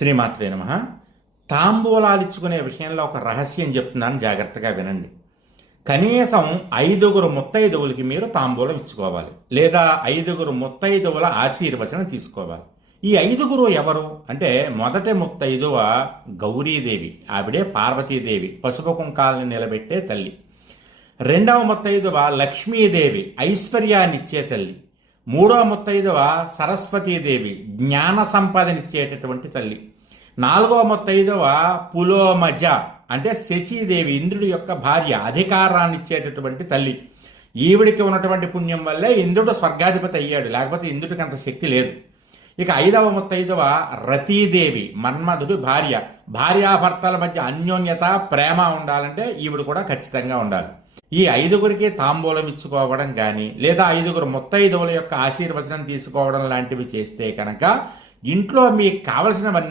శ్రీమాత్రే నమః. తాంబూలాలు ఇచ్చుకునే విషయంలో ఒక రహస్యం చెప్తున్నాను, జాగ్రత్తగా వినండి. కనీసం 5గురు ముత్తైదువులకి మీరు తాంబూలం ఇచ్చుకోవాలి, లేదా 5గురు ముత్తైదువుల ఆశీర్వచనం తీసుకోవాలి. ఈ 5గురు ఎవరు అంటే, మొదటి ముత్తైదువ గౌరీదేవి, ఆవిడే పార్వతీదేవి, పసుపు కుంకాలని నిలబెట్టే తల్లి. రెండవ ముత్తైదువ లక్ష్మీదేవి, ఐశ్వర్యాన్నిచ్చే తల్లి. మూడవ ముత్తైదువ సరస్వతీదేవి, జ్ఞాన సంపదనిచ్చేటటువంటి తల్లి. నాలుగవ ముత్తైదువ పులోమజ అంటే శచీదేవి, ఇంద్రుడి యొక్క భార్య, అధికారాన్ని ఇచ్చేటటువంటి తల్లి. ఈవిడికి ఉన్నటువంటి పుణ్యం వల్లే ఇంద్రుడు స్వర్గాధిపతి అయ్యాడు, లేకపోతే ఇంద్రుడికి అంత శక్తి లేదు. ఇక 5వ ముత్తైదువ రతీదేవి, మన్మధుడి భార్య. భార్యాభర్తల మధ్య అన్యోన్యత, ప్రేమ ఉండాలంటే ఈవిడ కూడా ఖచ్చితంగా ఉండాలి. ఈ 5గురికి తాంబూలం ఇచ్చుకోవడం కానీ, లేదా 5గురు ముత్తైదువుల యొక్క ఆశీర్వచనం తీసుకోవడం లాంటివి చేస్తే కనుక ఇంట్లో మీకు కావలసినవన్నీ